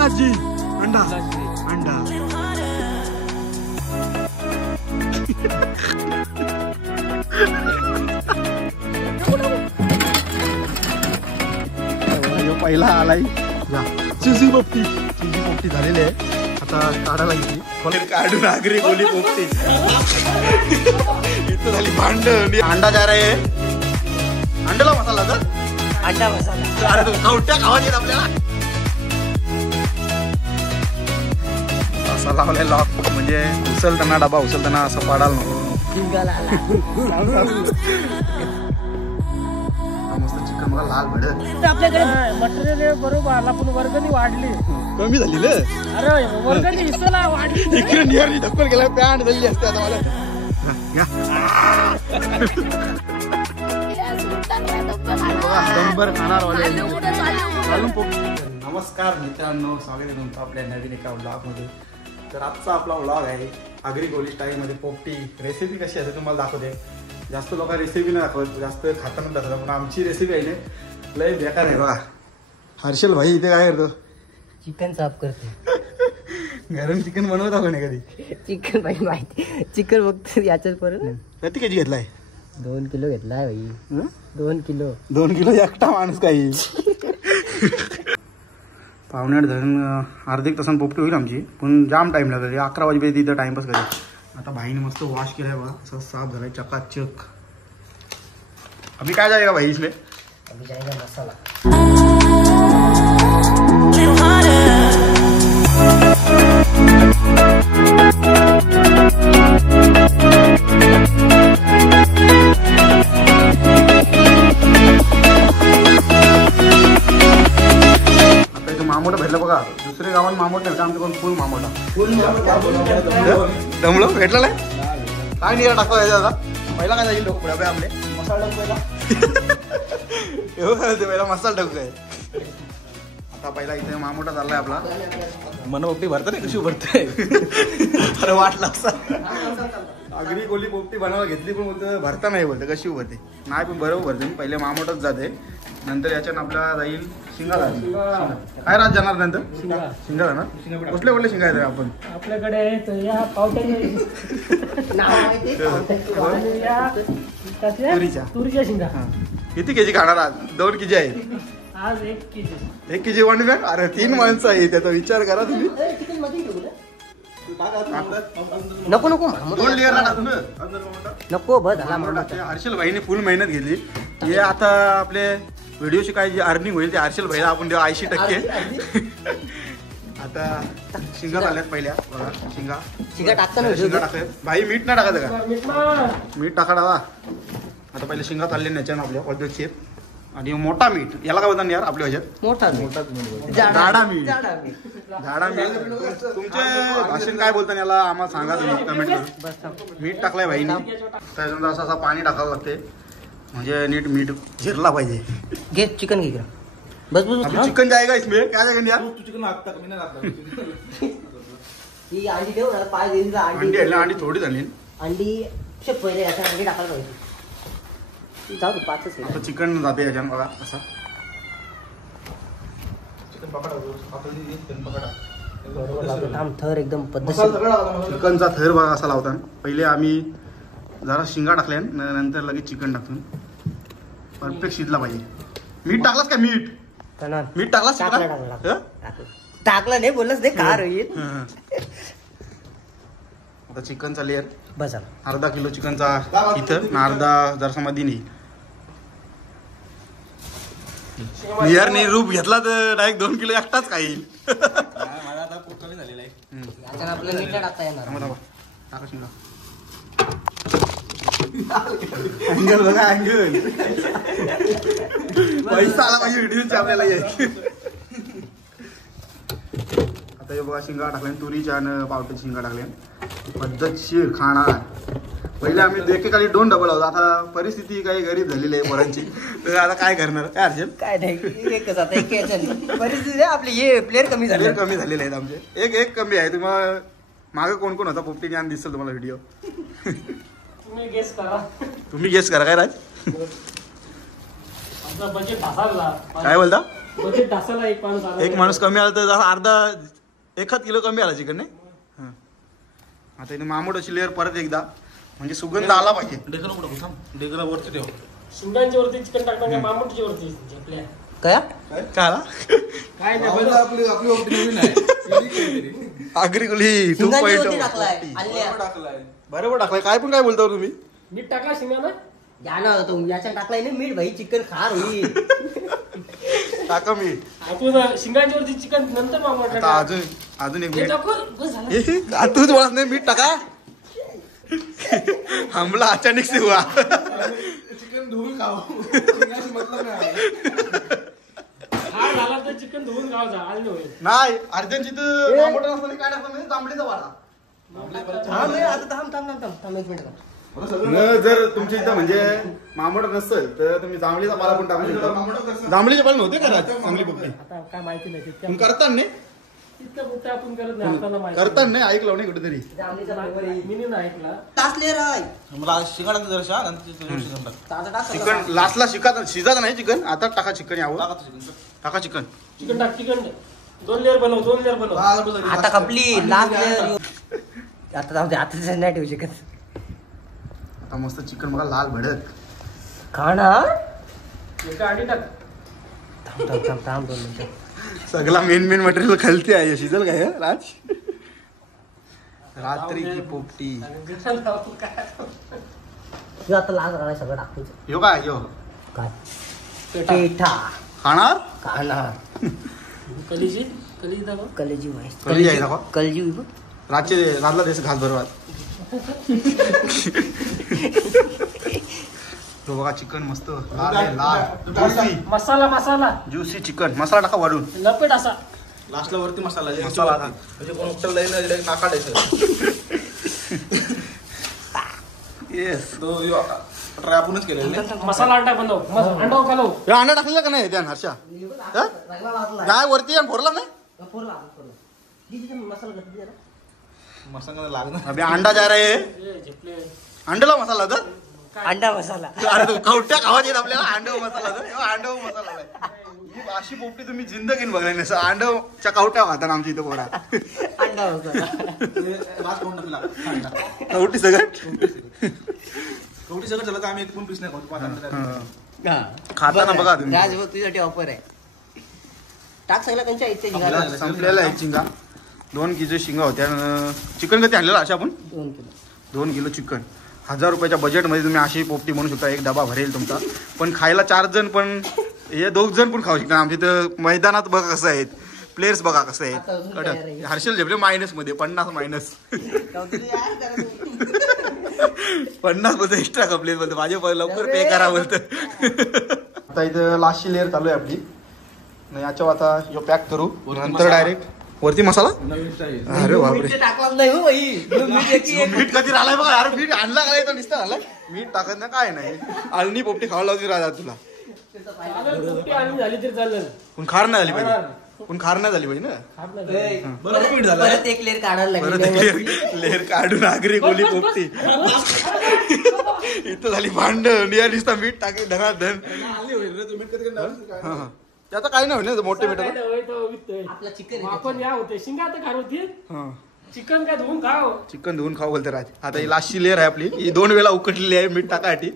गुलाबजी अंडा अंडा पहिला आलाय चिजी पोपटी झालेली आहे आता काढायला घेतली काढून आगरी गोली पोपटी इथं झाली भांड अंडा जा रे अंड्याला मसाला तर अंडा मसाला अरे तू कवट्या खावा येत आपल्याला असा लावलाय लॉक म्हणजे उचलताना डबा उचलताना असं पाडायला नको मस्त चिकन मला लाल भडक आपल्याकडे मटेरियल बरोबर आला पण वर्गणी वाढली कमी झाली ना अरे वर्गणी हिस्साला वाढली इकडे नियरली ढक्कन गेला पॅन्ट झाली असते आता मला नंबर खाणार नमस्कार मित्रांनो स्वागत आहे तुमचं आपल्या नवीन एका व्लॉग मध्ये तर आजचा आपला व्लॉग आहे आगरी गोली स्टाईल मध्ये पोपटी रेसिपी कशी असते तुम्हाला दाखवते जास्त लोक रेसिपी नाही दाखवत जास्त खाताना दाखवतात पण आमची रेसिपी आहे ना लय बेकार आहे बघा हर्षल भाई इथे काय करतो चिकन साफ करते घरून चिकन बनवता कोणी कधी चिकन भाई माहिती चिकन बघत याच्याच पर्यंत किती केजी घेतलाय 2 किलो घेतलाय भाई 2 किलो एकटा माणूस काही 7:30 धरून अर्धा तासानं पोपटी होईल आमची पण जाम टाइम लागेल 11 वाजेपर्यंत तिथं टाइमपास करेल आता भाईने मस्त वॉश केलाय बघा असं साफ झालाय चकाचक अभी काय जाएगा भाई इसमें अभी जाएगा मसाला मामोटा भेटला बघा दुसऱ्या गावात मामोट नाही आमच्या पण फुल मामोटा दमलो भेटला नाही काय निघा टाकला आता पहिला काय जाईल पुढे आपले मसाला टाकू पहिला मसाला टाकू काय आता पहिला इथे मामोटा चाललाय आपला मन पोपटी भरतं नाही कशी भरते अरे वाटलं असं आगरी गोली पोपटी बनवायला घेतली पण बोलते भरता नाही बोलते कशी भरते नाही पण बरोबर भरते पहिले मामोटाच जाते नंतर याच्यानं आपला जाईल शिंगा काय राज जाणार नंतर शिंगा ना कुठले कुठले शिंगा आहेत आपण आपल्याकडे तुरीच्या शिंगा किती केजी खाणार आज 2 केजी आहेत आज 1 केजी वन बॅग अरे 3 माणसं आहे त्याचा विचार करा तुम्ही नको 2 लेअरला टाकू ना नको बस हर्षल भाईने फुल मेहनत घेतली हे आता आपले व्हिडिओची काय जी अर्निंग होईल ते हर्षल भाईला आपण देऊ 80%. आता शिंगा झाल्यात पहिल्या बघा शिंगा टाकतात भाई मीठ नाही टाकायचं का मीठ टाका दादा आता पहिले शिंगा चालले याच्यानं आपल्या पद्धतशीर आणि मोठा मीठ याला काय बोलतात यार आपल्या ह्याच्यात मोठा झाडा मीठ तुमचे भाषण काय बोलतात याला आम्हाला सांगा तुम्ही कमेंट मीठ टाकलंय भाईने त्याच्यानंतर असं पाणी टाकावं लागते म्हणजे नीट मीठ जिरला पाहिजे घे चिकन घे बस चिकन जाएगा इसमें क्या जाएगा यार तू चिकन लागता कमी नाही लागता ही अंडी ठेव ना पाय देईल अंडी थोडी झाली अंडी पहिले याच्या अंडी टाकायला पाहिजे जाऊ दे 5च आता चिकन जाते याच्यानं बघा असं चिकन पकडा चिकन पकडा थर एकदम पद्धतशीर चिकनचा थर बघा असा लावता पहिले आम्ही जरा शिंगा टाकल्या नंतर लगेच चिकन टाकून परफेक्ट शिजला पाहिजे मीठ टाकलास का मीठ टाकलास टाकलं नाही बोललंच नाही कार होईल आता चिकनचा लेअर बस अर्धा किलो चिकनचा इथं अर्धा जरसा मध्ये नाही नियरने रूप घेतला तर डायरेक्ट 2 किलो एकटाच खाईल मला आता खूप कमी झालेला आहे आपल्याला मीठ टाकता येणार टाका शिंगा अँगल बघा अँगल पैसा आला पाहिजे व्हिडिओचे आपल्याला आता हे बघा शिंगा टाकल्या तुरीच्या आणि पावट्याची शिंगा टाकल्या पद्धतशीर खाणार पहिले आम्ही एकेकाळी 2 डबल होतो आता परिस्थिती काही गरीब झालेली आहे पोरांची तर आता काय करणार काय अर्जन काय नाही परिस्थिती आपली हे प्लेअर कमी झालेले आहेत आमचे एक कमी आहे तुम्हाला मागे कोण कोण होता पोपटी ज्ञान दिसेल तुम्हाला व्हिडिओ तुम्ही गेस करा काय राज बजेट ढासाला काय बोलता बजेट ढासाला एक माणूस आला. एक माणूस कमी आला तर जरा अर्धा 1 किलो कमी आला चिकन नाही. आता इथे मामोटाची लेअर परत एकदा म्हणजे सुगंध आला पाहिजे. डेकला कुठं थांब डेकला वरती ठेव. शिंगांच्या वरती चिकन टाकणार का मामुटीच्या वरती झेपल्या काय काय आला काय नाही आपली वोटी नवीन आहे. आगरी गुली शिंगांची वरती 2.0 टाकलाय आल्या. टाकलाय. बरोबर टाकलाय. काय पण काय बोलता तुम्ही. मीठ टाका शिंगाना जाणार तू याच्या टाकलाय ना मीठ भाई चिकन खार होईल. टाका मी आपण शिंगांच्या वरती चिकन नंतर मामूट आता टाका. अजून एक हे मिनिट. टाकू, बस झालं. तूच बोलत नाही मीठ टाका. हमला अचानक से हुआ. चिकन धुवून खाऊ. चिकनाशी मतलब नाही. हार झाला तर चिकन धुवून गाव जा आलं होईल. नाही अर्जंटची तर मामोटा नसताना काय टाकलं म्हणजे तांबडीचा वाडा. थांब रे, आता थांब एक मिनिट. जर तुमच्या इथं म्हणजे मामोटा नसेल तर तुम्ही जांभळीचा पाला पण टाकू शकता. जांभळीचे पाला नव्हते का चांगली पोपटी आता काय माहिती नाही पण करतात नाही तितकं बुट्टा आपण करत नाही हाताला माहिती. करतात नाही ऐकलं नाही कुठेतरी. जांभळीचा फ्लेवर आहे. मी नाही ऐकला. टाकले राय. मला शिकायला जरा शहा नंतर चिकन टाक. ताजा टाक सगळं. चिकन लास्टला शिजत नाही चिकन. आता टाका चिकन यावं. टाका चिकन. टाका चिकन. चिकन टाक चिकन 2 लेअर बनव 2 लेअर बनव. आता कपली लास्ट लेअर. आता जाऊ दे आता नाही ठेवू शकत. आता मस्त चिकन बघा लाल भडक. खाणार एका आधी टाक. थांब 2 मिनिटं. सगळा मेन मटेरियल खालती आहे. शिजल काय हं, राज. रात्री की पोपटी. तू आता लाज राहिला सगळं टाकतो. यो काय यो काय पेठा खाणार खाणार. कलीजी दाखव. कलेजी वाईस कलेजी आहे दाखवा. कलेजी रातला देश घास भरवात. तो बघा चिकन मस्त लाल आहे, लाल ज्युसी मसाला ज्युसी चिकन. मसाला टाका वाढून. लपेट असा. लास्टला वरती मसाला मसाला आता. म्हणजे कोण उचलला येईल नाकाटायचं. येस. तो यो ट्राय आपणच केलेला. मसाला अंडा बनव. अंडा घालव. या अंडा टाकलेला का नाही त्या हर्षा. काय वरती आणि फोरला नाही. मसाला लागणार. अबे अंडा जा रे. झेपले. अंड्याला मसाला तर अंडा मसाला. अरे तू कवट्या खावात येत आपल्याला. अंडव मसाला तर अंडव मसाला आहे. ही अशी पोपटी तुम्ही जिंदगीन बघाय नसं. अंडवच्या कवट्या खातात आमच्या इथं पोरा. अंडा मसाला. लास्ट कोण टाकला. कवटी सगळं कवटी सगळं झालं तर आम्ही एक पण पीस नाही खाऊ. खाताना बघा तुम्ही. राज भाऊ तुझ्यासाठी ऑफर आहे. टाक सगळं त्यांच्या इच्छा निघाला. संपलेला आहे शिंगा. 2 किलो शिंगा होत्या. चिकन कधी आणलेलं अशा आपण 2 किलो. 2 kilo chicken. 1000 रुपयाच्या बजेटमध्ये तुम्ही अशी पोपटी म्हणू शकता. एक डबा भरेल तुमचा. पण खायला 4 जण पण हे 2 जण पण खाऊ शकता. आमच्या इथं मैदानात बघा कसं आहेत. प्लेयर्स बघा कसं आहेत. कडक हर्षल झेपले मायनस मध्ये 50 मायनस 50 मध्ये एक्स्ट्रा कपले बोलतो. माझे लवकर पे करा बोलतं. आता इथं लास्टची लेअर चालू आहे आपली. नाही याच्यावर आता यो पॅक करू. नंतर डायरेक्ट वरती मसाला. नवीन स्टाईल. अरे बापरे. टाकला नाही हो भाई. मीठ कधी राहिलाय बघा. अरे मीठ आणला काय तर नुसतं आलाय. मीठ टाकत ना काय नाही. आलनी पोपटी खावा लावती राहतात तुला. कुठे आणि झाली तरी चालेल. पण खार नाही झाली पाहिजे. पण खार नाही झाली पाहिजे ना. खात नाही. बरं मीठ झालं. परत एक लेअर काढायला परत लागेल. लेअर काढून आगरी गोली पोपटी. इथं झाली भांड. निया नुसता मीठ टाके धनाधन. आली होईल रे. तुम्ही कधी हा. त्याचं काय नाही होईल ना मोठे मीठ. काय नाही, तो विकतोय. आपला चिकन आपण या होते शिंगा आता खार होती. चिकन काय धुवून खाव. चिकन धुवून खाऊ बोलते राज. आता ही लास्टची लेअर आहे आपली. ही 2 वेळा उकटलेली आहे मीठ टाकासाठी.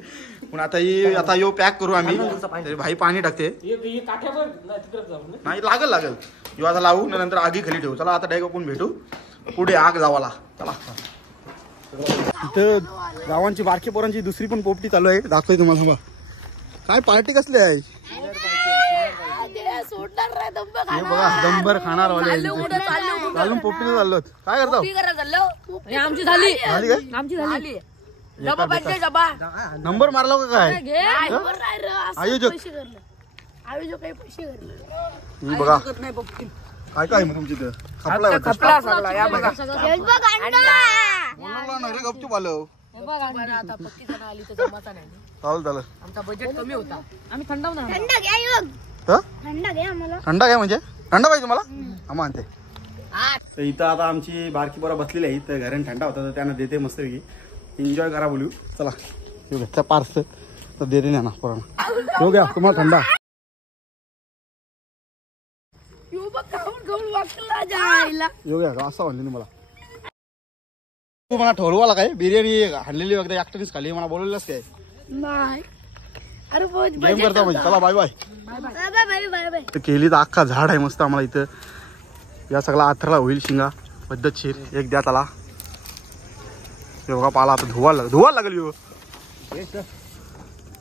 पण आता ही आता यो पॅक करू आम्ही. तरी भाई पाणी टाकते. हे काठ्यावर नाही तिकडे जाऊ ना. नाही लागल यो आता लावू नंतर आगी खाली ठेवू. चला आता डायरेक्ट आपण भेटू पुढे आग लावाला. चला. इथं गावांची बारकी पोरांची दुसरी पण पोपटी चालू आहे. दाखवते तुम्हाला. बघा काय पार्टी कसली आहे. हे बघा दंबर खाणार वाले चालून पोपटीला चाललो. काय करतो. आमची झाली झाली काय. आमची झाली डबा पाहिजे डबा नंबर मारला का काय. आयोजक आयोजक काही पैसे घरले ही बघा नाही पोपटी काय काय मग तुमची इथं खपला आहे वाटतं. खपला सगळा या बघा बोलावला नाही रे गपचूप आलो. बरं आता पक्की जण आली तर जमाचा नाही चालेल आमचा बजेट कमी होता आम्ही थंडावून आणला. हं? थंडा काय म्हणजे थंडा पाहिजे तुम्हाला. आम्हा आणते. तर इथं आता आमची बारकी पोरा बसलेली आहे. इथं घराने थंडा होता तर त्यांना देते मस्तपैकी. एन्जॉय करा बोलू. चला घेतला पार्सल. तर देते ना पोरांना. हो घ्या तुम्हाला थंडा. हो घ्या असं म्हणले मला. तू मला ठरवाला काय बिर्याणी हाणलेली वगैरे एकट्यानेच खाली मला बोलवलंच काय नाही. अरे गेम करता म्हणजे. चला बाय बाय. केली तर अख्खा झाड आहे मस्त आम्हाला इथं. या सगळा आथरला होईल शिंगा पद्धतशीर. एक द्या त्याला. बघा पाला आता धुवायला लागेल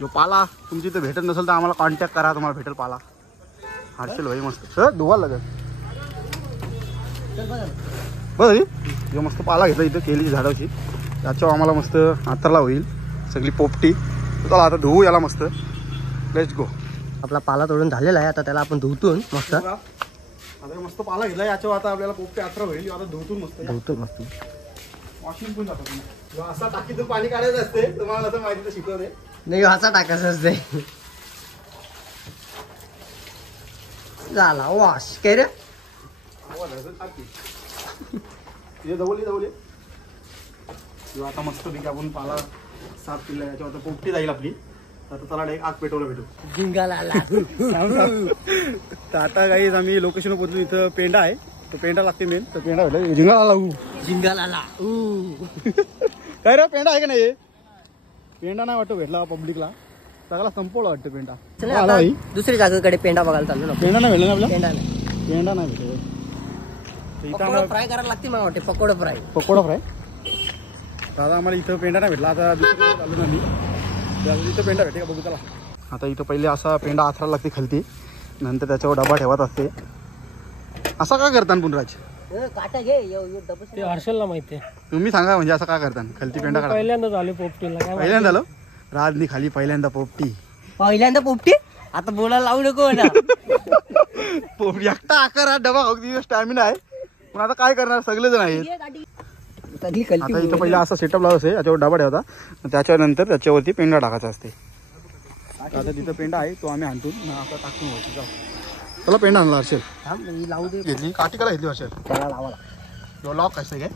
यो पाला. तुमची इथं भेटत नसेल तर आम्हाला कॉन्टॅक्ट करा, तुम्हाला भेटेल पाला. हर्षल भाई मस्त सर धुवायला लागेल. बरं यो मस्त पाला घेतला इथं केली झाडाची. त्याच्यावर आम्हाला मस्त आथरला होईल सगळी पोपटी. चला आता धुवू याला मस्त. Let's go. आपला पाला तोडून झालेला आहे. आता त्याला आपण धुतून मस्त आता मस्त पाला घेतला. याच्यावर आता आपल्याला पोपटी आथरा होईल. आता धुतून मस्त वॉशिंग पण जातो. असा टाकीतून पाणी काढायचं असते. तुम्हाला असं माहिती तर शिकवते नाही. हाचा टाकायचं असते. झाला वॉश काय रे. जवळली आता मस्त पैकी आपण पाला साफ केला. याच्यावर पोपटी जाईल आपली. आता चला एक आग पेटवलं भेटू. जिंगाला तर आता काही आम्ही लोकेशन पोहोचलो. इथं पेंडा आहे. तो पेंडा लागते मेन. तर पेंडा भेटला. जिंगाला लावू. जिंगाला काय रे पेंडा आहे का नाही. पेंडा नाही वाटतो भेटला पब्लिकला. सगळा संपवला वाटतं पेंडा. आता दुसऱ्या जागेकडे पेंडा बघायला चाललो ना. पेंडा नाही भेटला ना आपला. पेंडा नाही भेटला. पकोडा फ्राय करायला लागते मला वाटते. पकोडा फ्राय दादा आम्हाला इथं पेंडा नाही भेटला. आता दुसरीकडे चालू ना मी. इथं पेंडा भेटे का बघू चला. आता इथं पहिले असा पेंडा आथरायला लागते खालती. नंतर त्याच्यावर डबा ठेवत असते. असा का करता पुनराज. काटा घे. ते हर्षलला माहिती आहे. तुम्ही सांगा म्हणजे असं का करता खालती पेंडा काढा. पहिल्यांदा झाले पोपटीला काय पहिल्यांदा झालं. राजनी खाली पहिल्यांदा पोपटी. आता बोलायला लावू नको ना. पोपटी एकटा आकार हा डबा तिथे स्टॅमिना आहे. पण आता काय करणार सगळे जण आहेत. आता इथं पहिला असा सेटअप लावत असे. याच्यावर डबा ठेवता. त्याच्यानंतर त्याच्यावरती पेंडा टाकायचा असते. आता तिथं पेंडा आहे तो आम्ही आणतो असा टाकून व्हायची. चला पेंडा आणला हर्षल. लावू दे. घेतली काठी कला घेतली हर्षल. त्याला लावाला लॉक असते काय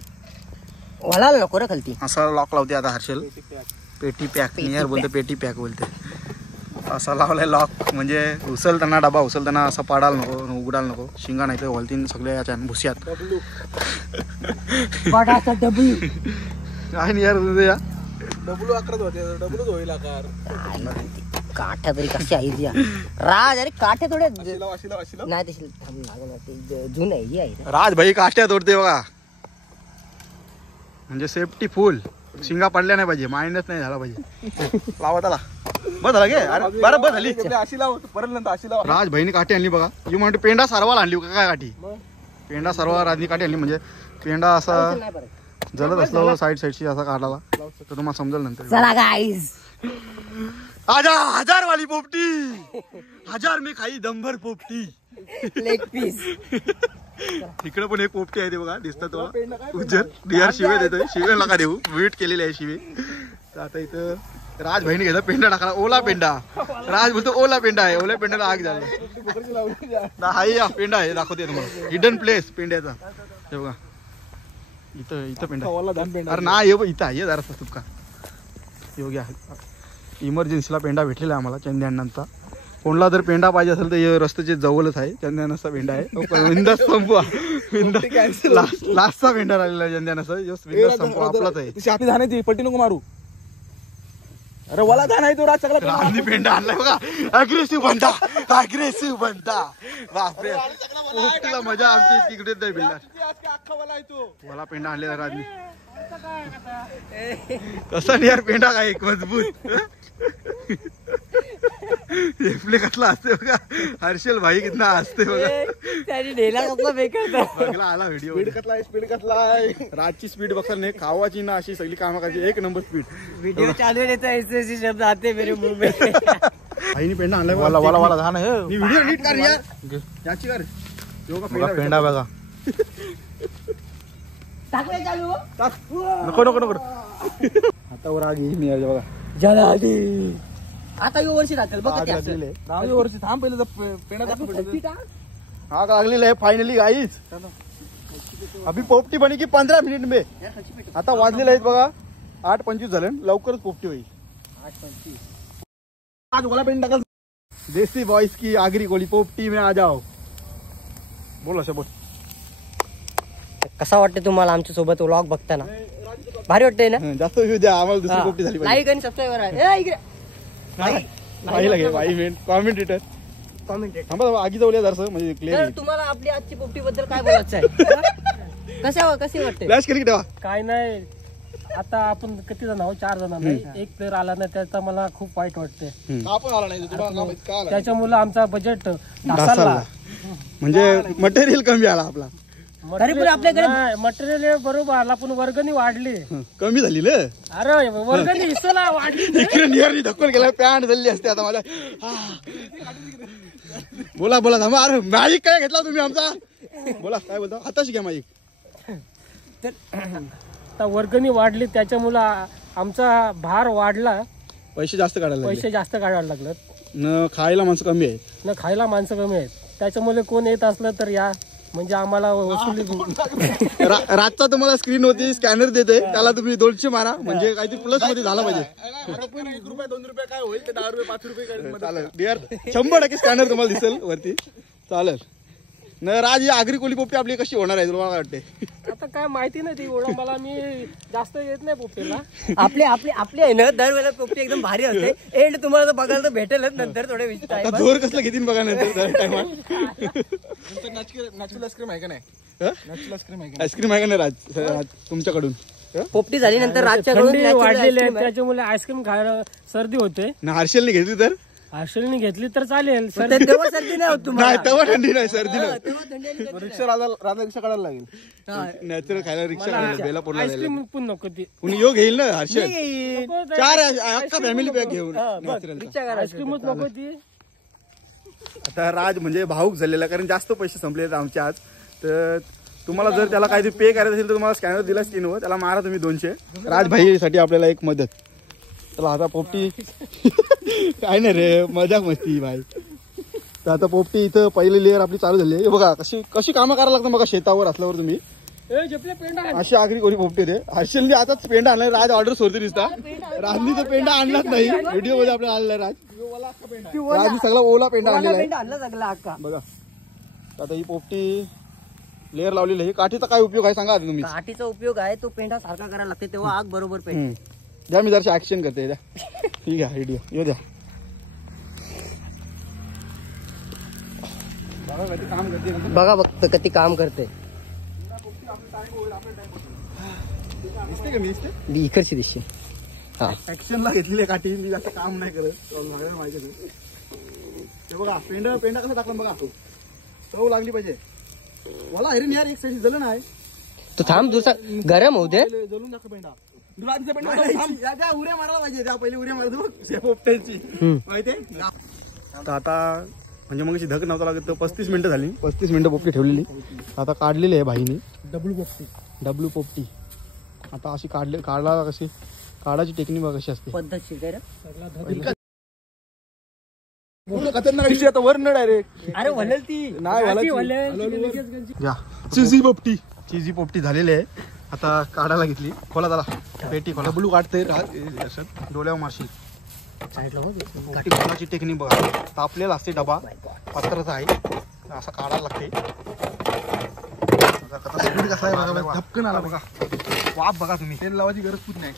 वळाला नको रे खालती. असा लॉक लावते आता हर्षल. पेटी पॅक यार बोलते. पेटी पॅक बोलते. असा लावलाय लॉक. म्हणजे उचलताना डबा उचलताना असा पाडायला नको उघडायला नको. शिंगा नाही तर वलतीन सगळ्या याच्या भुस्यात. काय नाही यार या डब्लू आकारच होते. डब्लूच होईल आकार. काठ्या तरी कशी आहे राज. अरे काठ्या थोड्या नाही तशी जुन आहे ही आहे. राज भाई काष्ट्या तोडते बघा. म्हणजे सेफ्टी फुल. शिंगा पडल्या नाही पाहिजे. मायनस नाही झाला पाहिजे. लावा त्याला. बस झाला गे. अरे बरोबर झाली. अशी लाव परत नंतर अशी लाव. राज भाईने काठी आणली बघा. यू म्हणते पेंडा सर्वाला आणली का काय काठी. पेंडा सर्व राजनी काठी आणली. म्हणजे पेंडा असा जलत असलं साईडची असा काढायला तर तुम्हाला समजेल नंतर. चला गाईज. 1000 वाली पोपटी. 1000 में खाई दमभर पोपटी. Leg piece. इकडे पण एक पोपटी आहे ते बघा दिसतात तुम्हाला. उज्जर डिआर शिवे देतोय. शिवे नका देऊ. वेट केलेली आहे शिवे. तर आता इथं राज भाईने घेतला पेंडा टाकला. ओला पेंडा. राज बोलतो ओला पेंडा आहे. ओल्या पेंड्याला आग झाला. हा पेंडा आहे दाखवते तुम्हाला. हिडन प्लेस पेंड्याचा. हे बघा इथं पेंडा. अरे ना ये इथं आहे जरा तुका योग्य आहे. इमर्जन्सीला पेंडा भेटलेला आहे आम्हाला चंद्यानांचा. कोणला जर पेंडा पाहिजे असेल तर रस्त्याचे जवळच आहे. चंद्यानाचा पेंडा आहे. विंदास संपवा. लास्टचा पेंडा राहिलेला आहे चंद्यानाचा. विंदास संपवा आपलाच आहे. शाती जाण्याची पट्टी नको मारू. अरे वाला जा नाही तो राज सगळा राजनी पेंडा आणलाय बघा. अग्रेसिव्ह बनता. बापरे पोपटीला मजा आमची तिकडेच नाही बिल्ला. मला पेंडा आणलेला राजनी. कसा नाही यार पेंडा काय एक मजबूत. कसला असते बघा. हर्षल भाई कितना असते बघा. बघला आला व्हिडिओ. स्पीड कसलाय. राजची स्पीड बघा नाही. खावाची ना अशी सगळी कामं करायची. एक नंबर स्पीड. वीडियो चालू आहे तर ऐसे शब्द आते मेरे मुंह में. आईने पेंडा आणलाय. वाला धान आहे. व्हिडिओ नीट कर यार. याची कर. पेंडा बघा. टाकले चालू. नको आता वर आग येईल नाही बघा. जला दे. आता यो वर्षी राहतील बघ. वर्षी थांब पहिले पेंडा आग लागलेली आहे फायनली गाईज. अभी पोपटी बनी की 15 मिनिट में. आता वाजलेले आहेत बघा 8:25 झाले. लवकरच पोपटी होईल. 8:25. आज गोला पेंट टाकल. देसी बॉयज की आगरी कोली पोपटी में आ जाओ. बोल अशा बोल. कसा वाटते तुम्हाला आमच्या सोबत व्लॉग बघताना? भारी वाटतंय ना? जास्त व्ह्यू द्या आम्हाला. दुसरी पोपटी झाली पाहिजे. लाईक आणि सबस्क्राईबर आहे. पाहिलं घे वाई कॉमेंटेटर. थांबा आगी जाऊया जरासं म्हणजे क्लिअर. तर तुम्हाला आपली आजची पोपटी बद्दल काय बोलायचं आहे? कशी वाटते? फ्लॅश केली की तेव्हा काय नाही, आता आपण किती जण आहोत? 4 जण नाही. एक प्लेअर आला नाही त्याचा मला खूप वाईट वाटते. आपण आला नाही तुला त्याच्यामुळे आमचा बजेट ढासळला. म्हणजे मटेरियल कमी आला आपला. तरी पण आपल्याकडे मटेरियल बरोबर आला पण वर्गणी वाढली. कमी झाली ना. अरे वर्गणी हिस्साला वाढली. इकडे नियरली धक्कून गेला. पॅन्ट झाली असते आता मला. बोला बोला थांबा. अरे माईक काय घेतला तुम्ही आमचा? बोला काय बोलता? आताशी घ्या माईक. आता वर्गणी वाढली त्याच्यामुळं आमचा भार वाढला. पैसे जास्त काढायला लागले. पैसे जास्त काढायला लागलेत. न खायला माणसं कमी आहे. न खायला माणसं कमी आहेत. त्याच्यामुळे कोण येत असलं तर या, म्हणजे आम्हाला वसुली. रातचा तुम्हाला स्क्रीन होती स्कॅनर देते त्याला तुम्ही 200 मारा म्हणजे काहीतरी प्लस मध्ये झाला पाहिजे. 1 रुपया 2 रुपये काय होईल ते 10 रुपये 5 रुपये चालेल. 100% स्कॅनर तुम्हाला दिसेल वरती. चालेल न. राज ही आगरी कोली पोपटी आपली कशी होणार आहे तुम्हाला वाटते? आता काय माहिती नाही ती एवढं मला. मी जास्त येत नाही पोपटीला. आपली आहे ना दरवेळेला पोपटी एकदम भारी असते. एंड तुम्हाला तर बघायला तर भेटेलच नंतर थोडे विचार. आता जोर कसलं घेतील बघा नंतर टायमात. नॅचरल आईस्क्रीम आहे का नाही? नॅचरल आईस्क्रीम आहे का? आईस्क्रीम आहे का नाही राज तुमच्याकडून? पोपटी झाली नंतर रातच्या थंडी वाढलेली आहे त्याच्यामुळे आईस्क्रीम खायला सर्दी होते. ना हर्षलने घेतली तर हर्षलने घेतली तर चालेल. तेव्हा सर्दी नाही होत तुम्हाला. नाही तेव्हा थंडी नाही सर्दी नाही. तेव्हा थंडी आणि सर्दी रिक्षा राधा रिक्षा काढायला लागेल. नॅचरल खायला रिक्षा काढायला बेलापूरला जायला. आईस्क्रीम पण नको ती. कुणी योग घेईल ना हर्षल. नाही. 4 अख्खा फॅमिली पॅक घेऊन नॅचरल. रिक्षा करायची. आईस्क्रीमच नको ती. आता राज म्हणजे भाऊक झालेला कारण जास्त पैसे संपले आमचे आज. तर तुम्हाला जर त्याला काहीतरी पे करायचं असेल तर तुम्हाला स्कॅनर दिला स्क्रीनवर त्याला मारा तुम्ही 200. राज भाईसाठी आपल्याला एक मदत. चला आता पोपटी काय नाही रे मजाक मस्ती भाई. तर आता पोपटी इथं पहिली लेअर आपली चालू झाली आहे. बघा कशी कामं करायला लागतं बघा शेतावर असल्यावर तुम्ही. अशी आगरी कोणी पोपटी रे. हर्षलने आताच पेंडा आणलाय. राज ऑर्डर सोडते दिसता. राजनी तर पेंडा आणलाच नाही. व्हिडिओ मध्ये आपल्याला आणलाय राज. राजनी सगळा ओला पेंडा आणलेला आहे आणला सगळा अक्का. बघा. आता ही पोपटी लेअर लावलेली आहे. काठीचा काय उपयोग आहे सांगा तुम्ही? काठीचा उपयोग आहे तो पेंडा सारखा करायला लागते तेव्हा आग बरोबर पेंड. द्या मी जरा ऍक्शन करते द्या. ठीक आहे व्हिडिओ येऊ द्या. बघा फक्त किती काम करते. दिसते का मी दिसते? मी इकडची दिसते. हा ऍक्शनला घेतलेली आहे काठी. मी जास्त काम नाही करत. माहिती ते बघा पेंडा कसा टाकला बघा. चव लागली पाहिजे मला. अरे यार एक साईड जलन आहे. तू थांब दुसरा गरम होऊ दे. जलून जास्त पेंडा. उड्या मारायला पाहिजे. त्या पहिले उड्या मारतो पोपट्यांची माहितीये. आता म्हणजे मग धक नव्हता लागत. 35 मिनिटं झाली. 35 मिनिटं पोपटी ठेवलेली. आता काढलेली आहे भाईने. डब्ल्यू पोपटी. आता अशी काढला कशी काढायची टेक्निक बघा कशी असते. पद्धतशीर काय रे. खतरनाक विषय आता वर न डायरेक्ट. अरे वलेल ती नाही. चीजी पोपटी झालेली आहे. आता काढायला घेतली. खोला त्याला पेटी खोला. ब्लू काढते डोळ्यावर मारशी. काठी खोलाची टेक्निक बघा. तापलेला असते डबा पत्राचा आहे. असा काढायला लागते. कसा आहे धपकन आला बघा. वाफ बघा तुम्ही. तेल लावायची गरज खूप नाही.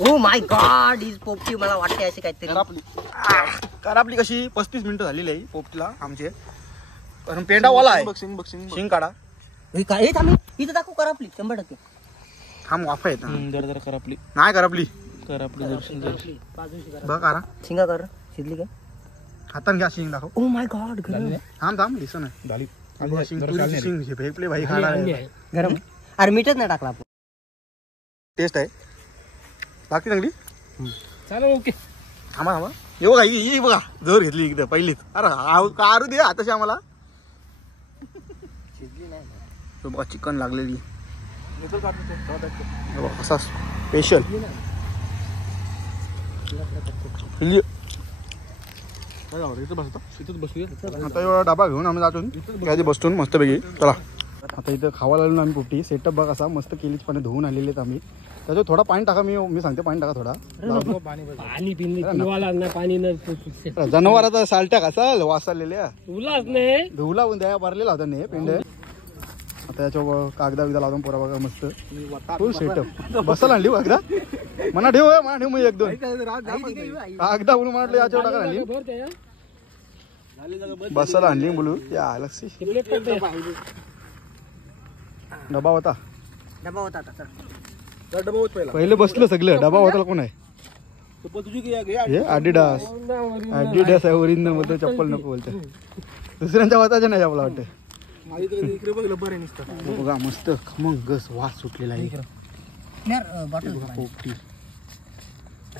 ओ माय गॉड ही पोपटी मला वाटते अशी काहीतरी. करापली कशी 35 मिनिटं झालेली आहे पोपटीला आमचे. कारण पेंडा वाला आहे. शिंग काढा. काय थांब इथं दाखव करापली 100%. थांब वाफा येत जरा करापली नाही करापली. करापली बघ करा. शिंगा कर शिजली काय? हातान घ्या शिंग दाखव. ओ माय गॉड गरम. थांब दिसत नाही. शिंग भाई खायला गरम. अरे मीठच नाही टाकला आपण. टेस्ट आहे बाकी चांगली. चालेल ओके. थांबा ये बघा ही बघा जोर घेतली इकडे पहिलीच. अरे कारू दे आताशी आम्हाला. बघा चिकन लागलेली असा स्पेशल. आता एवढा डबा घेऊन आम्ही जातो बसतो मस्तपैकी. चला आता इथं खावा लागलो आम्ही पोपटी. सेटअप बघा असा मस्त केलीच पाणी धुवून आलेले आहेत आम्ही. त्याच्यात थोडा पाणी टाका. मी सांगते पाणी टाका थोडा. पाणी पिवाला ना पाणी न जनावराचा सालट्या कसा वाचलेल्या उलाच नाही धुवला द्या भरलेला होता नाही पिंड. आता याच्यावर कागदा बिगदा लावून पोरा बघा मस्त फुल सेटअप. बसायला आणली कागदा म्हणा ठेव मग एक दोन कागदा बोलून म्हटलं याच्यावर टाका आणली. बसायला आणली बोलू या लक्षी. डबा होता डबा होता आता पहिले बसलं सगळं. डबा होता कोण आहे हे ॲडिडास आहे ओरिजिनल बोलतो. चप्पल नको बोलतो. दुसऱ्यांच्या वाचायचं नाही आपला वाटतं. बघा मस्त खमंग गस वास सुटलेला आहे. पोपटी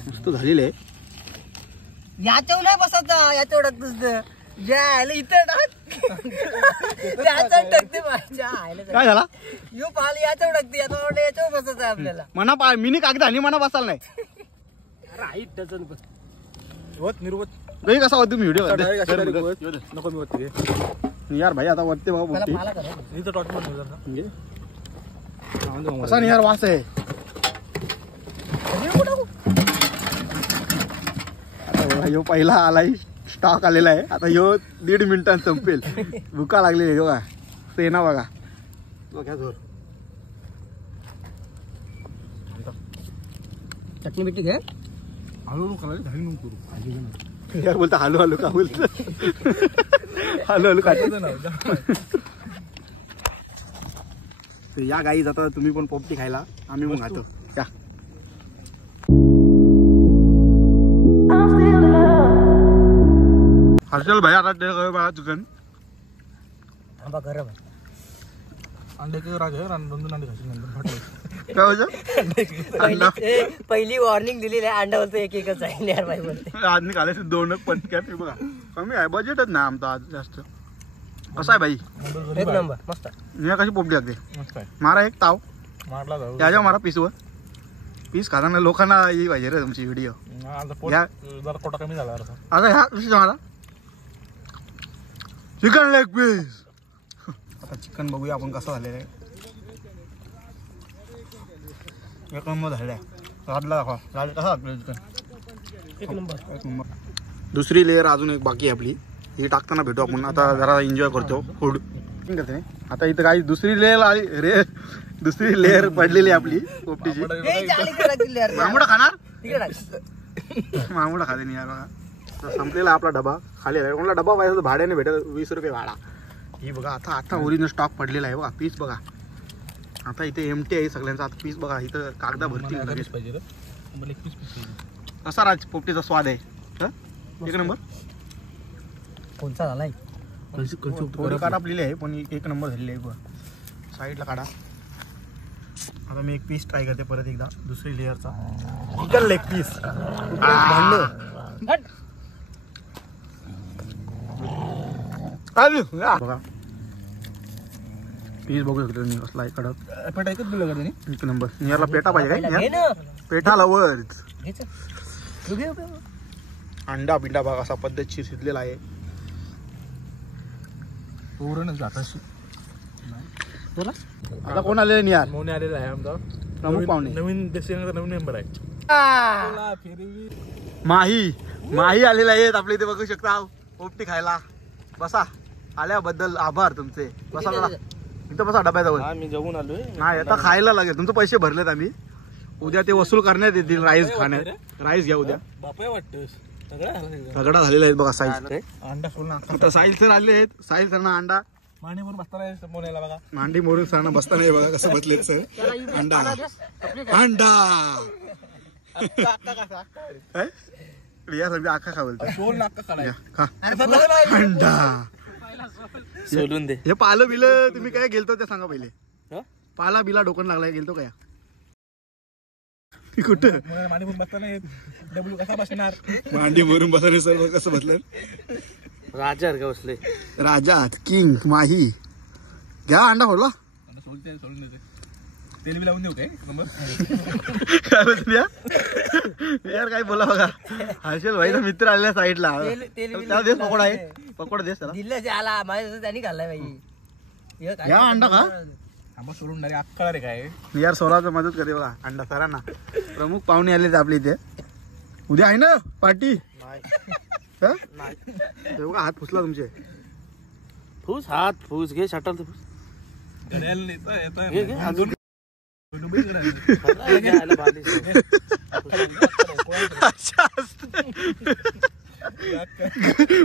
मस्त झालेलं आहे. याच्यावर नाही बसायचा. याच्यावर टाकतोस जायला इथं टाकते माझ्या काय झाला यो पाल याच्यावर टाकते. याच्यावर बसायचं आपल्याला. म्हणा मिनी कागदा आणि म्हणा बसायला नाही. काही कसा होतो मी व्हिडिओ नको मी होते यार भाई आता वाटते बाबा पोपटी मला करा. इथं टॉट म्हणून कसा नाही यार वास आहे. आता ह्यो पहिला आलाय स्टॉक आलेला आहे. आता ह्यो 1.5 मिनिटांत संपेल. भुका लागलेली आहे बघा. सेना बघा तो घ्या जोर. चटणी बिटणी घे. हळूहळू करायला घाई नको करू. यार बोलता हलू हलू का बोलत हलू हलू काढ. या गाई जाता तुम्ही पण पोपटी खायला. आम्ही मग खातो या. हर्षल भाई आता बघा चिकन आंबा गरम आहे. अंड्याचे राज आहे. 2 अंडे खाशील नंतर काय होतं पहिली वॉर्निंग दिलेली आहे. अंडा बोलतो एकच आहे यार बाई बोलते. आज खायला 2 पटक्यात. बघा कमी आहे बजेटच ना आमचा आज जास्त. कसं आहे भाई एक नंबर मस्त. या कशी पोपटी लागते. मस्त आहे. मारा एक ताव मारला जाऊ. याच्या मारा पीसवर पीस खाताना लोकांना ही पाहिजे रे तुमची व्हिडिओ. जरा कोटा कमी झाला आता ह्या पीस मारा चिकन लेग पीस. आता चिकन बघूया आपण कसं झालेलं आहे. एक नंबर झालेला आहे. राजला दाखवा राज कसा लागलं चिकन. एक नंबर. दुसरी लेअर अजून एक बाकी आहे आपली. ही टाकताना भेटू आपण. आता जरा एन्जॉय करतो फूड. आता इथं काही दुसरी लेअर आली रे. दुसरी लेअर पडलेली आहे आपली पोपटीची. मामुडा खाणार मामुडा खाते नाही यार बघा. संपलेला आपला डबा खाली आहे. कोणाला डबा पाहिजे भाड्याने भेटेल 20 रुपये भाडा. ही बघा आता ओरिजिनल स्टॉक पडलेला आहे बघा. पीस बघा आता इथे एमटी आहे सगळ्यांचा. आता पीस बघा इथं कागदा भरती लगेच. कसा राज पोपटीचा स्वाद आहे. एक नंबर कोणचा झालाय. थोडी काढ आपलेली आहे पण एक नंबर झालेली आहे बघा. साईडला काढा. आता मी एक पीस ट्राय करते परत एकदा दुसरी लेअरचा चिकन लेग पीस. बघा पीस बघू शकतो मी कसला आहे कडक. पेटा एकच दिलं का त्यांनी. एक नंबर. याला पेटा पाहिजे काय पेटा लवरच. अंडा बिंडा बघा असा पद्धतशीर शिजलेला आहे. पूर्ण जाताशी आता कोण आलेले नाही यार. मोने आलेला आहे आमचा प्रमुख पाहुणे. नवीन डेस्टिनेशनचा नवीन मेंबर आहे. माही आलेला आहेत आपल्या इथे बघू शकता पोपटी खायला. बसा आल्याबद्दल आभार तुमचे. बसा बघा इथं बसा डब्याजवळ. मी जेवून आलोय. नाही आता खायला लागेल. तुमचे पैसे भरलेत आम्ही. उद्या ते वसूल करण्यात येतील. राईस खाण्यात राईस घ्या उद्या. बापाय वाटतं सगळा झालेला आहे बघा. साईज अंडा सोडून आता साहिल सर आले आहेत. साहिल सरना अंडा मांडी म्हणून बसताना मोन्याला बघा. मांडी मोरून सरना बसता नाही बघा कसं बसलेत सर. अंडा अंडा या सगळी आखा खा बोलतो. सोल नाका खालाय. अंडा सोलून दे. हे पालं बिलं तुम्ही काय गेलतो ते सांगा पहिले. पाला बिला डोकन लागलाय गेलतो काय कुठं. मांडी म्हणून बसताना डब्ल्यू कसा बसणार. मांडी मोरून बसले सर कसं बसलं. राजा का बसले. राजा किंग माही घ्या अंडा फोडला. सोडून देते. तेल बी लावून देऊ काय नंबर. काय बोलतो यार काय बोला बघा. हर्षल भाईचा मित्र आलेला साईडला. त्याला देस पकोडा आहे. पकोडा देस त्याला. दिल्ली आला माझ्या त्यांनी खाल्लाय बाई. या अंडा का आंबा सोडून डायरेक्ट अक्कळा रे काय यार सोलाचं मदत करते बघा अंडा सरांना प्रमुख पाहुणे आले आपल्या इथे उद्या आहे ना पार्टी बघा हात फुसला तुमचे फूस हात फूस घे शटल घड्याल नेता घे घे अजून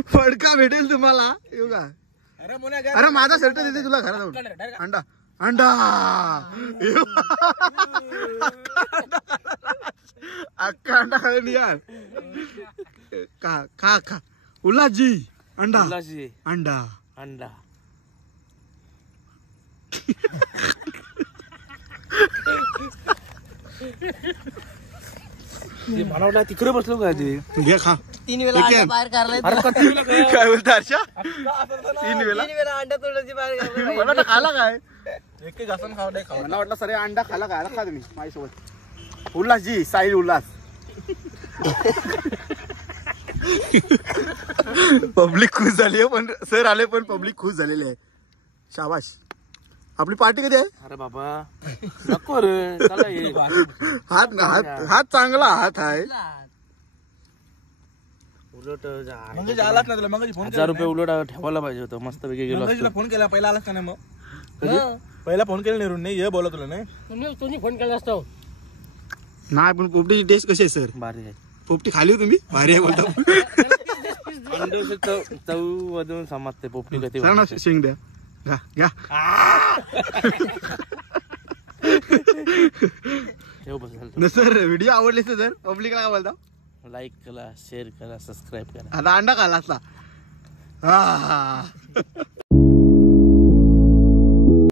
फडका भेटेल तुम्हाला येऊ का अरे माझा शर्ट देते तुला घरात जाऊन अंडा अंडा अक्का अंडा खायला यार का खा खा उल्हासजी अंडा अंडा अंडा मला वाटलं तिकडे बसलो काय ते घे खा 3 वेळा अंडा बाहेर काढलाय काय बोलता हर्षा 3 वेळा 3 वेळा अंडा तोडायची बाहेर काढलाय मला वाटलं खाला काय एक घासून खाऊ नाही खाऊ मला वाटलं सर अंडा खाला काय खा तुम्ही माझ्यासोबत उल्हासजी साहिल उल्हास पब्लिक खुश झाली आहे पण सर आले पण पब्लिक खुश झालेले आहे शाबाश आपली पार्टी कधी आहे अरे बाबा नको रे चला ये हात हात चांगला हात आहे उलट मग आलाच ना तुला मग फोन 1000 रुपये उलट ठेवायला पाहिजे होतं मस्त पैकी गेलो मंगेशला फोन केला पहिला आलाच का नाही मग पहिला फोन केला नेरून नाही ये बोला तुला नाही तुम्ही फोन केला असतो नाही पण पोपटीची टेस्ट कशी आहे सर भारी आहे पोपटी खाली हो तुम्ही भारी आहे बोलतो अंड्याची चव वधून समजते पोपटी कधी सर ना शेंग द्या घ्या घ्या ठेव बस न सर व्हिडिओ आवडले तर सर पब्लिकला काय बोलता लाईक करा शेअर करा सबस्क्राईब करा आता अंडा खाला असला